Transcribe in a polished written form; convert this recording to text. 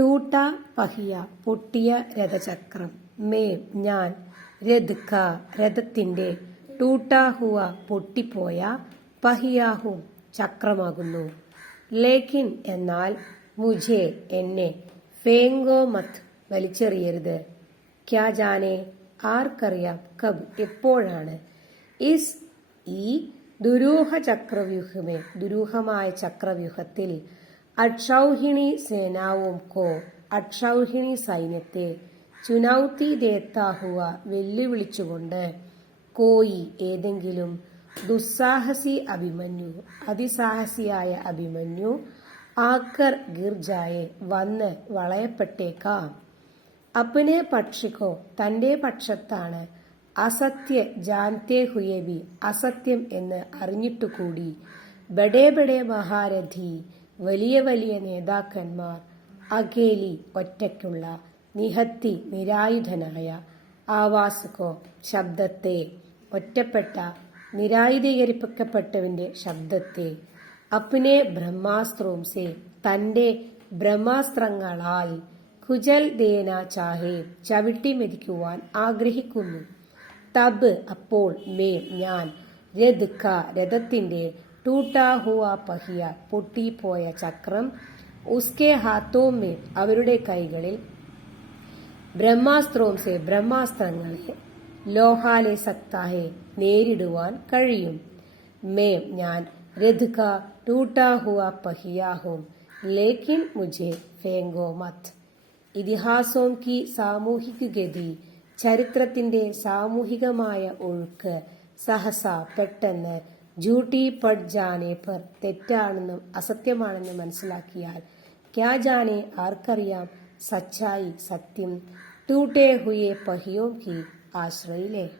ടൂട്ട പഹിയ പൊട്ടിയ രഥചക്രം. മേം ഞാൻ. രഥ് ക രഥത്തിന്റെ. ടൂട്ട ഹുവ പൊട്ടിപ്പോയ. പഹിയാഹും ചക്രമാകുന്നു. ലേക്കിൻ എന്നാൽ. മുझे എന്നെ. ഫേങ്കോ മത് വലിച്ചെറിയരുത്. ക്യാ ജാനെ ആർക്കറിയാം. കബ് എപ്പോഴാണ്. ഇസ് ഈ ദുരൂഹ ചക്രവ്യൂഹമേ ദുരൂഹമായ ചക്രവ്യൂഹത്തിൽ അക്ഷൗഹിണി സേനാവും കോ അക്ഷൗഹിണി സൈന്യത്തെ ചുനൗത്തി ദേത്താ ഹുവ വെല്ലുവിളിച്ചുകൊണ്ട് കോയി ഏതെങ്കിലും ദുസ്സാഹസി അഭിമന്യു അതിസാഹസിയായ അഭിമന്യു ആക്കർ ഗിർജായെ വന്ന് വളയപ്പെട്ടേക്കാം. അപ്പനെ പക്ഷിക്കോ തന്റെ പക്ഷത്താണ്. അസത്യ ജാൻതേ ഹുയെ ബി അസത്യം എന്ന് അറിഞ്ഞിട്ടുകൂടി. ബഡേ ബഡേ മഹാരഥി വലിയ വലിയ നേതാക്കന്മാർ. അകേലി ഒറ്റയ്ക്കുള്ള. നിഹത്തി നിരായുധനായ. ആവാസുകോ ശബ്ദത്തെ ഒറ്റപ്പെട്ട നിരായുധീകരിക്കപ്പെട്ടവന്റെ ശബ്ദത്തെ. അപ്നെ ബ്രഹ്മാസ്ത്രവും സേ തന്റെ ബ്രഹ്മാസ്ത്രങ്ങളാൽ. കുജൽ ദേന ചാഹേ ചവിട്ടി മെതിക്കുവാൻ ആഗ്രഹിക്കുന്നു. തബ് അപ്പോൾ. മേം ഞാൻ. രഥ് ക രഥത്തിന്റെ. ടൂട്ടാ ഹുവ പഹിയ പൊട്ടിപ്പോയ ചക്രം. ഉസ്കെ ഹാത്തോ മേ അവരുടെ കൈകളിൽ. ബ്രഹ്മാസ്ത്രവും സേ ബ്രഹ്മാസ്ത്രങ്ങളെ. ലോഹാലെ സക്താഹെ നേരിടുവാൻ കഴിയും. മേം ഞാൻ. രഥ് ക ടൂട്ടാ ഹുവ പഹിയാഹും ലേക്കിൻ മുझे ഫേങ്കോ മത്. ഇതിഹാസോം കി സാമൂഹിക ഗതി ചരിത്രത്തിന്റെ സാമൂഹികമായ ഒഴുക്ക്. സഹസ പെട്ടെന്ന്. ജൂട്ടി പട് ജാനെ പർ തെറ്റാണെന്നും അസത്യമാണെന്നും മനസ്സിലാക്കിയാൽ. ക്യാ ജാനെ ആർക്കറിയാം. സച്ചായി സത്യം. ടൂട്ടേ ഹുയെ പഹിയോം കി ആശ്രയിലെ.